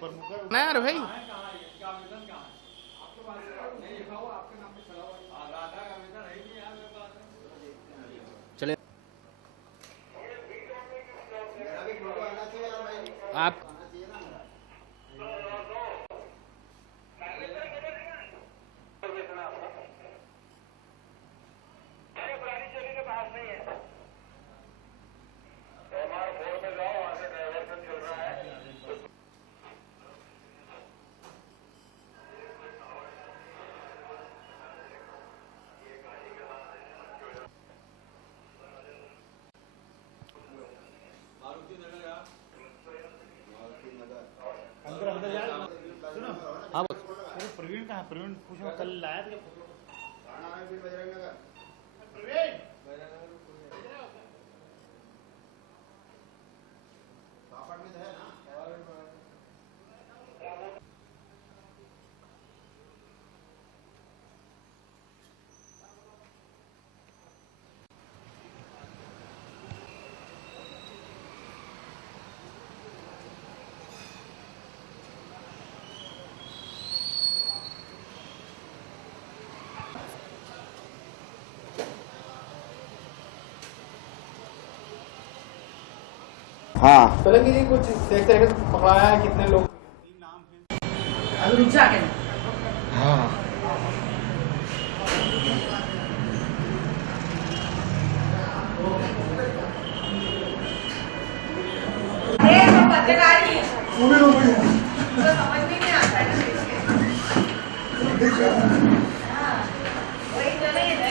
ना यार भाई। चले आप हाँ प्रवीण कहाँ? प्रवीण पूछो कल लाया था हाँ सोलंकी जी कुछ सेक्स रैकेट पकड़ाया है, कितने लोग? रुक जाके हाँ पत्रकारी तो समझ में नहीं आता है वही तो नहीं है।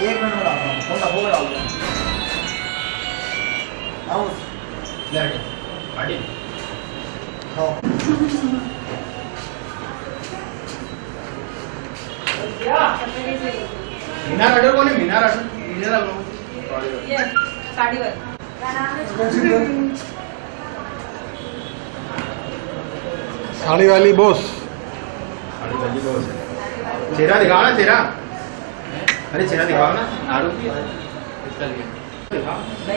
एक मिनट में डालता हूँ, फोन डब्बों में डाल दूँ। हाँ मीना राठौर कौन है? मीना राठौर साड़ी वाली साड़ी वाली बॉस। चेहरा दिखाओ ना, चेहरा। अरे चेहरा दिखाओ ना। आरोपी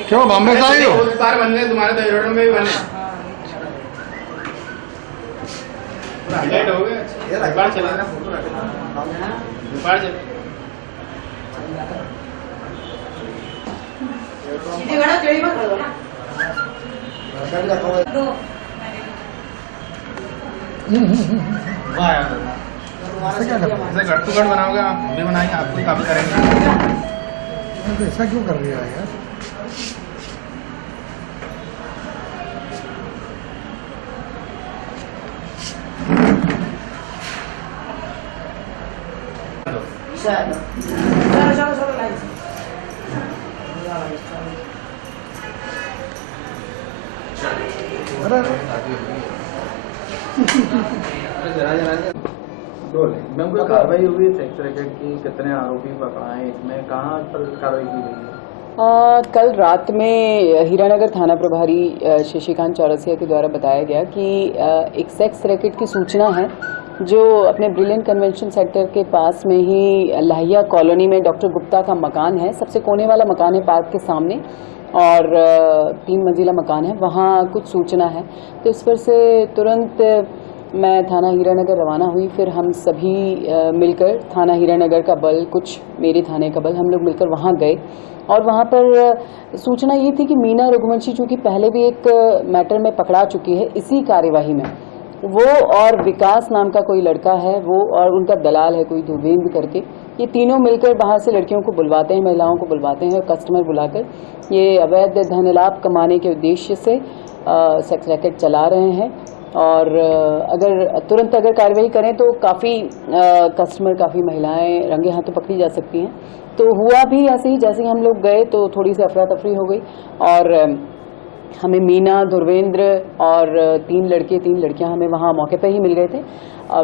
क्यों बॉम्बे से आई हो? बहुत बार बन गए तुम्हारे, तो एरोड्रम में भी बने। हाईलाइट हो गए। एक बार चला ना फोटो रख, एक बार चल। सीधे गड़ा टेढ़ी मत करो ना दो वाह यार, ऐसे गट टू गट बनाओगे आप, हम भी बनाएंगे, आपको ही काफी करेंगे। ऐसा क्यों कर रही है यार? चलो चलो चलो लाइन से मैम कोई कार्रवाई हुई है सेक्स रैकेट की? कितने आरोपी पकड़ाए, इसमें कहाँ पर कार्रवाई की गई है? कल रात में हीरानगर थाना प्रभारी शशिकांत चौरसिया के द्वारा बताया गया कि एक सेक्स रैकेट की सूचना है जो अपने ब्रिलियंट कन्वेंशन सेंटर के पास में ही लाहिया कॉलोनी में डॉक्टर गुप्ता का मकान है, सबसे कोने वाला मकान है पार्क के सामने, और 3 मंजिला मकान है, वहाँ कुछ सूचना है। तो इस पर से तुरंत मैं थाना हीरानगर रवाना हुई। फिर हम सभी मिलकर, थाना हीरानगर का बल, कुछ मेरे थाने का बल, हम लोग मिलकर वहाँ गए। और वहाँ पर सूचना ये थी कि मीना रघुवंशी चूँकि पहले भी एक मैटर में पकड़ा चुकी है, इसी कार्यवाही में वो और विकास नाम का कोई लड़का है, वो और उनका दलाल है कोई धुर्वेंद्र करके, ये तीनों मिलकर बाहर से लड़कियों को बुलवाते हैं, महिलाओं को बुलवाते हैं, कस्टमर बुलाकर ये अवैध धन लाभ कमाने के उद्देश्य से सेक्स रैकेट चला रहे हैं। और अगर तुरंत कार्रवाई करें तो काफ़ी कस्टमर, काफ़ी महिलाएं रंगे हाथों पकड़ी जा सकती हैं। तो हुआ भी ऐसे ही, जैसे ही हम लोग गए तो थोड़ी सी अफरा तफरी हो गई और हमें मीना, धुर्वेंद्र और 3 लड़के 3 लड़कियां हमें वहाँ मौके पर ही मिल गए थे।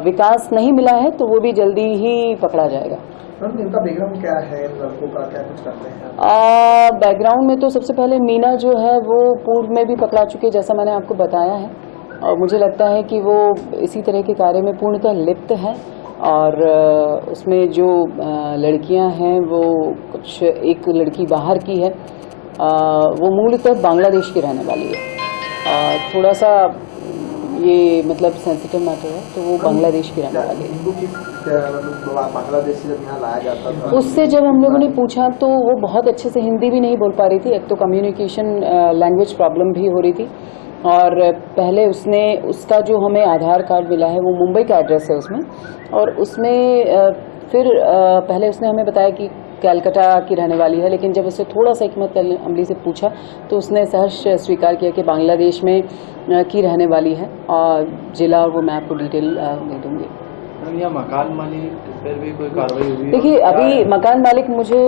विकास नहीं मिला है तो वो भी जल्दी ही पकड़ा जाएगा। इनका बैकग्राउंड क्या है, लड़कों का क्या कुछ करते हैं? बैकग्राउंड में तो सबसे पहले मीना जो है वो पूर्व में भी पकड़ा चुकी है, जैसा मैंने आपको बताया है, और मुझे लगता है कि वो इसी तरह के कार्य में पूर्णतः लिप्त है। और उसमें जो लड़कियां हैं वो कुछ, एक लड़की बाहर की है, वो मूलतः बांग्लादेश की रहने वाली है। थोड़ा सा ये मतलब सेंसिटिव मैटर है, तो वो बांग्लादेश की रहने वाली है। बांग्लादेश से जब यहाँ लाया जाता था, उससे जब हम लोगों ने पूछा तो वो बहुत अच्छे से हिंदी भी नहीं बोल पा रही थी। एक तो कम्युनिकेशन लैंग्वेज प्रॉब्लम भी हो रही थी, और पहले उसका जो हमें आधार कार्ड मिला है वो मुंबई का एड्रेस है उसमें, और उसमें फिर पहले उसने हमें बताया कि कलकत्ता की रहने वाली है, लेकिन जब उससे थोड़ा सा हिकमत अमली से पूछा तो उसने सहर्ष स्वीकार किया कि बांग्लादेश में की रहने वाली है, और जिला और वो मैं आपको डिटेल दे दूँगी। या मकान मालिक पर भी कोई कार्रवाई हुई? देखिए, अभी मकान मालिक, मुझे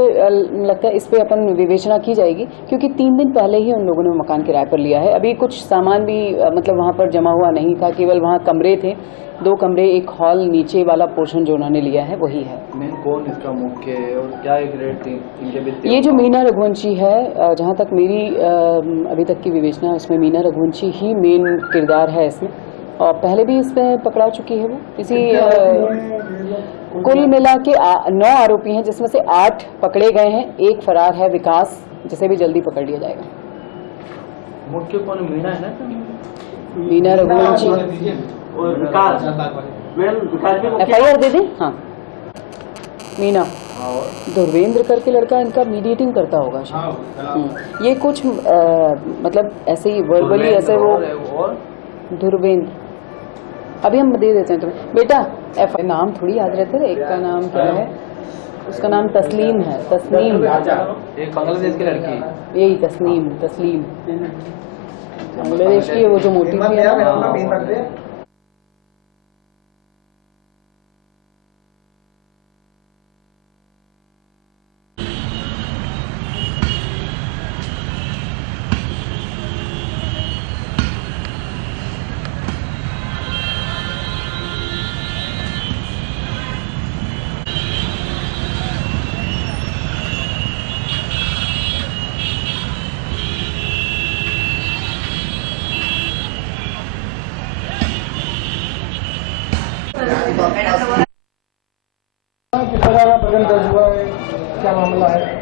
लगता है इस पे अपन विवेचना की जाएगी, क्योंकि 3 दिन पहले ही उन लोगों ने मकान किराए पर लिया है। अभी कुछ सामान भी मतलब वहाँ पर जमा हुआ नहीं था, केवल वहाँ कमरे थे, 2 कमरे, एक हॉल, नीचे वाला पोर्शन जो उन्होंने लिया है वही है। मेन कौन इसका मुख्य है और क्या एक रेट थी इनके वित्तीय? ये जो मीना रघुवंशी है, जहाँ तक मेरी अभी तक की विवेचना है, उसमें मीना रघुवंशी ही मेन किरदार है इसमें, और पहले भी इसमें पकड़ा चुकी है वो। इसी कुल मिला के 9 आरोपी हैं, जिसमें से 8 पकड़े गए हैं, 1 फरार है विकास, जिसे भी जल्दी पकड़ लिया जाएगा। मुख्य कौन? मीना है ना? मीना रघुवंशी। और विकास, मैडम विकास भी FIR दे दें? हाँ, मीना। धुरवेंद्र करके लड़का इनका मीडिएटिंग करता होगा शायद। ये कुछ मतलब ऐसे ही वर्बली ऐसे वो धुरवेंद्र, अभी हम दे देते हैं तुम्हें बेटा। नाम थोड़ी याद रहते हैं। एक का नाम क्या है? उसका नाम तस्लीम है, तस्नीम। एक बांग्लादेश की लड़की, यही तस्नीम, तस्लीम बांग्लादेश की, वो जो मोटी थी है। किस तरह का प्रकरण दर्ज हुआ है, क्या मामला है?